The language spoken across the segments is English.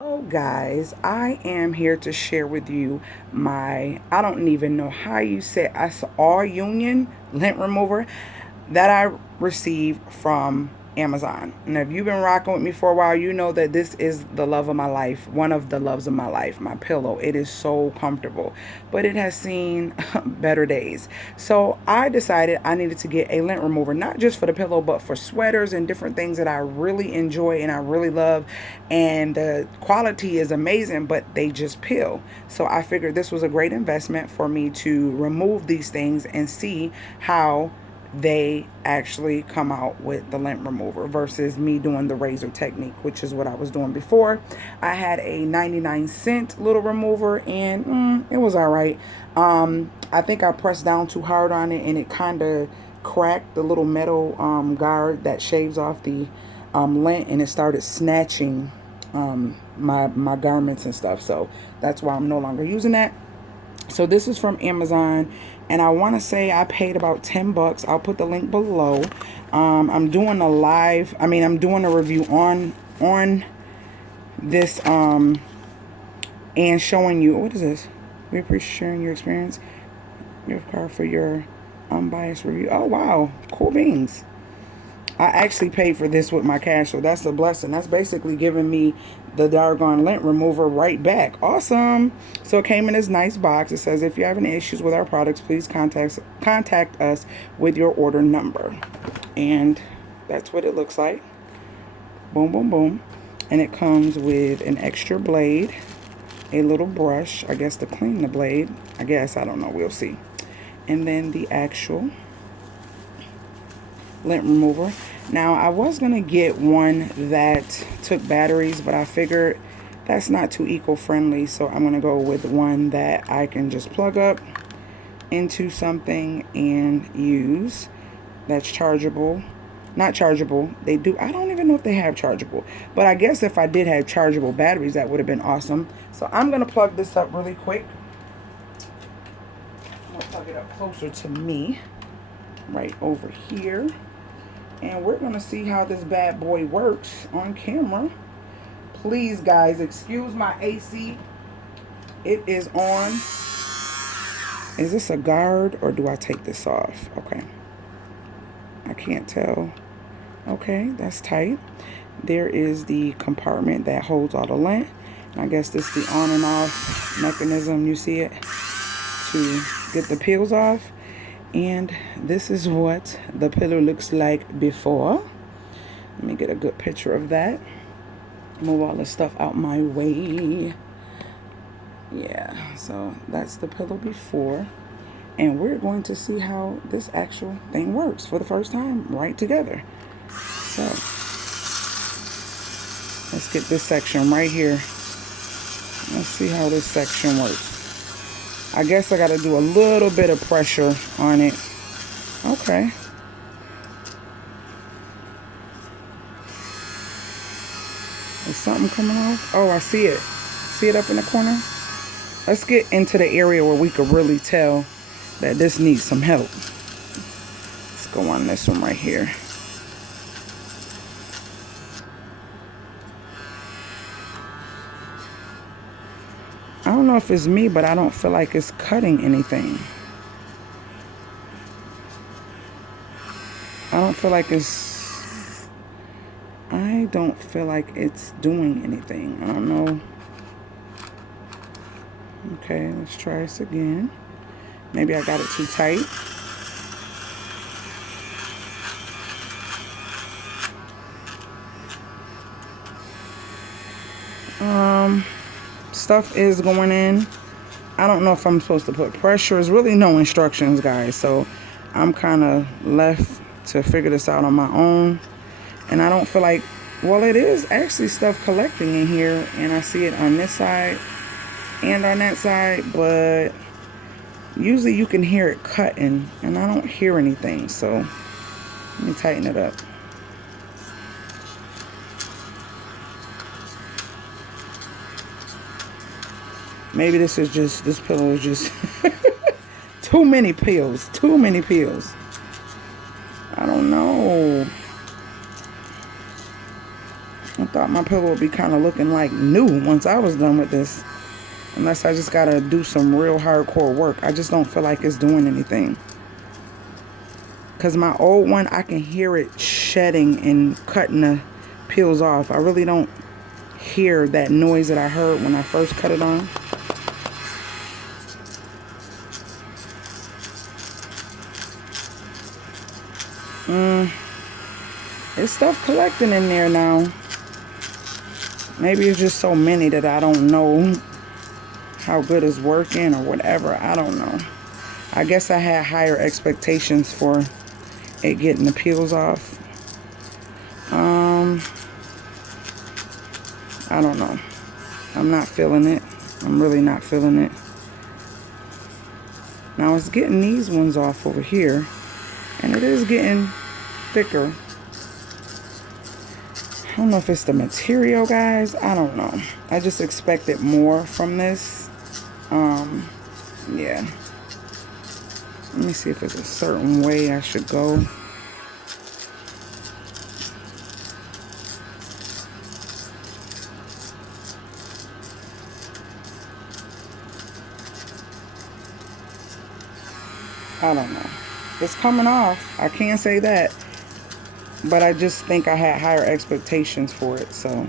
Hello guys, I am here to share with you my, I don't even know how you say, I saw all union lint remover that I received from Amazon. And if you've been rocking with me for a while, you know that this is the love of my life, one of the loves of my life, my pillow. It is so comfortable, but it has seen better days. So I decided I needed to get a lint remover, not just for the pillow, but for sweaters and different things that I really enjoy and I really love. And the quality is amazing, but they just peel. So I figured this was a great investment for me to remove these things and see how they actually come out with the lint remover versus me doing the razor technique, which is what I was doing before. I had a 99-cent little remover and it was all right. I think I pressed down too hard on it and it kind of cracked the little metal guard that shaves off the lint, and it started snatching my garments and stuff. So that's why I'm no longer using that. So this is from Amazon, and I want to say I paid about 10 bucks. I'll put the link below. I'm doing a live, I'm doing a review on this and showing you, what is this? We appreciate sharing your experience. Gift card for your unbiased review. Oh wow, cool beans. I actually paid for this with my cash, so that's a blessing. That's basically giving me the doggone lint remover right back. Awesome. So it came in this nice box. It says, if you have any issues with our products, please contact us with your order number. And that's what it looks like. Boom, boom, boom. And it comes with an extra blade, a little brush, I guess to clean the blade. I don't know. We'll see. And then the actual lint remover. Now I was gonna get one that took batteries, but I figured that's not too eco-friendly, so I'm gonna go with one that I can just plug up into something and use. That's chargeable. Not chargeable. They do, I don't even know if they have chargeable, but I guess if I did have chargeable batteries, that would have been awesome. So I'm gonna plug this up really quick. I'm gonna plug it up closer to me, right over here. And we're going to see how this bad boy works on camera. Please, guys, excuse my AC. It is on. Is this a guard or do I take this off? Okay. I can't tell. Okay, that's tight. There is the compartment that holds all the lint. I guess this is the on and off mechanism. You see it? To get the peels off. And this is what the pillow looks like before. Let me get a good picture of that. Move all this stuff out my way. Yeah, so that's the pillow before. And we're going to see how this actual thing works for the first time right together. So let's get this section right here. Let's see how this section works. I guess I got to do a little bit of pressure on it. Okay. Is something coming off? Oh, I see it. See it up in the corner? Let's get into the area where we could really tell that this needs some help. Let's go on this one right here. I don't know if it's me, but I don't feel like it's cutting anything. I don't feel like it's doing anything. I don't know. Okay, let's try this again. Maybe I got it too tight. Stuff is going in. I don't know if I'm supposed to put pressure. There's really no instructions, guys. So I'm kind of left to figure this out on my own. And I don't feel like, well, it is actually stuff collecting in here. And I see it on this side and on that side. But usually you can hear it cutting. And I don't hear anything. So let me tighten it up. Maybe this pillow is just too many pills. I don't know. I thought thought my pillow would be kind of looking like new once I was done with this. Unless I just gotta do some real hardcore work. I just don't feel like it's doing anything. Because my old one, I can hear it shedding and cutting the peels off. I really don't hear that noise that I heard when I first cut it on. It's stuff collecting in there now. Maybe it's just so many that I don't know how good it's working or whatever. I don't know. I guess I had higher expectations for it getting the peels off. I don't know. I'm not feeling it. I'm really not feeling it. Now it's getting these ones off over here, and it is getting thicker. I don't know if it's the material, guys. I don't know. I just expected more from this. Yeah. Let me see if there's a certain way I should go. I don't know. It's coming off. I can't say that. But I just think I had higher expectations for it. So,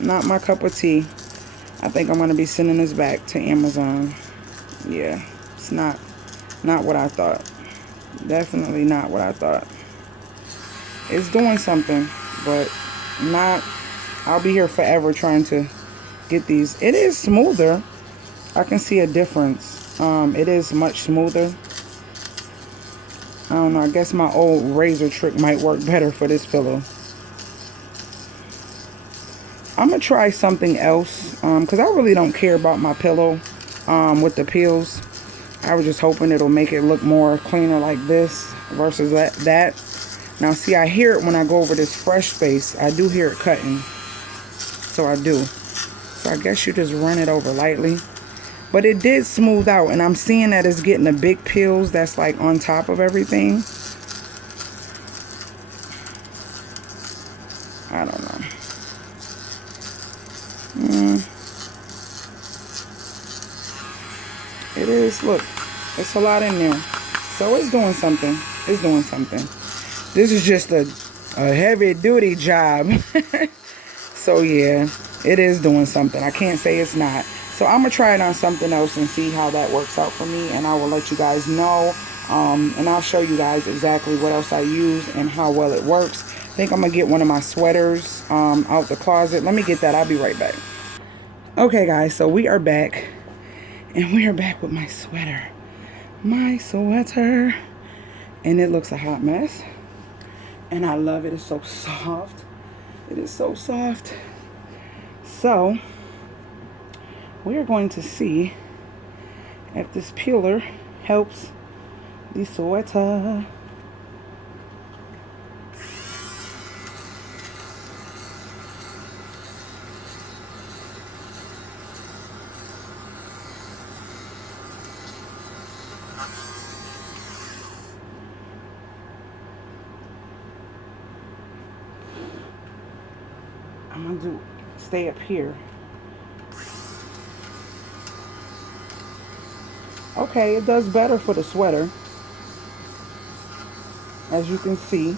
not my cup of tea. I think I'm going to be sending this back to Amazon. Yeah, it's not what I thought. Definitely not what I thought. It's doing something, but not. I'll be here forever trying to get these. It is smoother. I can see a difference. It is much smoother. I don't know. I guess my old razor trick might work better for this pillow. I'm going to try something else. Because I really don't care about my pillow with the peels. I was just hoping it'll make it look more cleaner like this versus that. Now, see, I hear it when I go over this fresh space. I do hear it cutting. So I do. So I guess you just run it over lightly. But it did smooth out, and I'm seeing that it's getting the big peels that's like on top of everything. I don't know. It is, look, it's a lot in there. So it's doing something. It's doing something. This is just a heavy duty job. So yeah, it is doing something. I can't say it's not. So I'm going to try it on something else and see how that works out for me. And I will let you guys know. And I'll show you guys exactly what else I use and how well it works. I think I'm going to get one of my sweaters out the closet. Let me get that. I'll be right back. Okay, guys. So we are back. And we are back with my sweater. My sweater. And it looks a hot mess. And I love it. It's so soft. It is so soft. So we are going to see if this peeler helps the sweater. I'm going to stay up here. Okay, it does better for the sweater. As you can see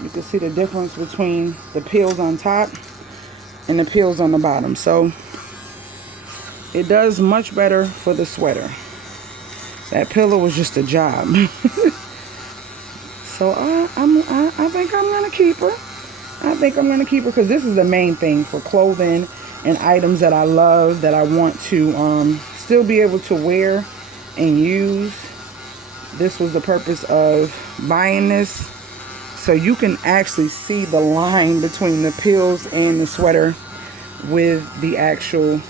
the difference between the peels on top and the peels on the bottom. So it does much better for the sweater. That pillow was just a job. So I think I'm gonna keep her. I think I'm gonna keep her because this is the main thing for clothing and items that I love, that I want to still be able to wear and use. This was the purpose of buying this, so you can actually see the line between the peels and the sweater with the actual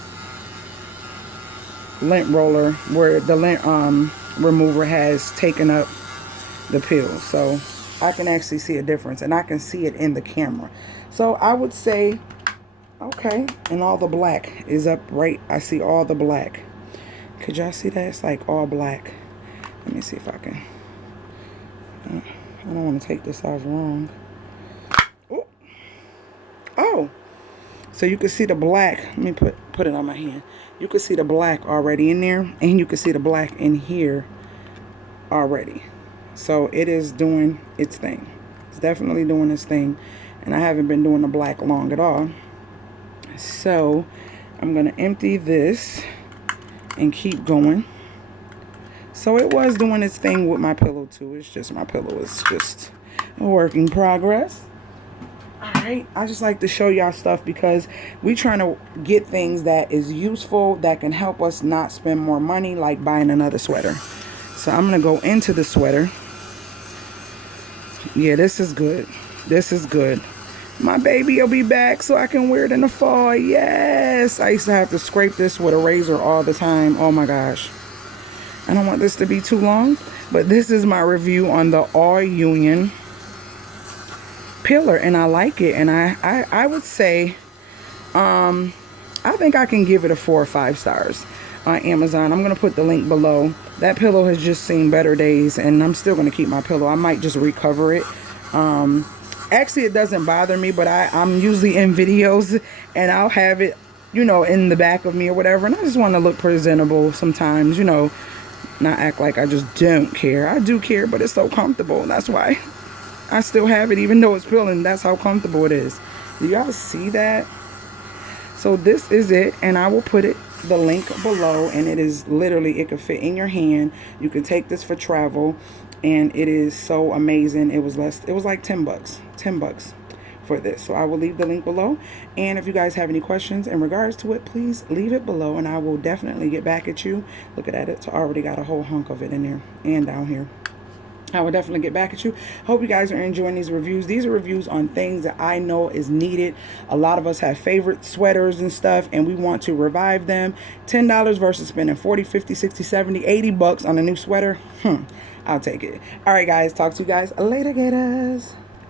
lint roller, where the lint remover has taken up the peels. So I can actually see a difference, and I can see it in the camera. So I would say, okay, and all the black is up right. I see all the black. Could y'all see that? It's like all black. Let me see if I can. I don't want to take this off wrong. Oh, so you can see the black. Let me put it on my hand. You can see the black already in there, and you can see the black in here already. So it is doing its thing. It's definitely doing its thing, and I haven't been doing the black long at all. So I'm gonna empty this and keep going. So it was doing its thing with my pillow too. It's just my pillow is just a work in progress. Alright, I just like to show y'all stuff because we trying to get things that is useful, that can help us not spend more money, like buying another sweater. So I'm going to go into the sweater. Yeah, this is good. This is good. My baby will be back so I can wear it in the fall. Yes! I used to have to scrape this with a razor all the time. Oh my gosh. I don't want this to be too long, but this is my review on the All Union pillar, and I like it, and I would say I think I can give it a 4 or 5 stars on Amazon. I'm gonna put the link below. That pillow has just seen better days, and I'm still gonna keep my pillow. I might just recover it. Actually, it doesn't bother me, but I'm usually in videos and I'll have it, you know, in the back of me or whatever, and I just want to look presentable sometimes, you know, not act like I just don't care. I do care, but it's so comfortable. That's why I still have it, even though it's peeling. That's how comfortable it is. Do y'all see that? So this is it, and I will put the link below, and it is literally, it could fit in your hand. You can take this for travel, and it is so amazing. It was like 10 bucks for this. So I will leave the link below, and if you guys have any questions in regards to it, please leave it below, and I will definitely get back at you. Look at it. So I already got a whole hunk of it in there and down here. I will definitely get back at you. Hope you guys are enjoying these reviews. These are reviews on things that I know is needed. A lot of us have favorite sweaters and stuff, and we want to revive them. $10 versus spending 40, 50, 60, 70, 80 bucks on a new sweater. I'll take it. All right, guys. Talk to you guys later, gators.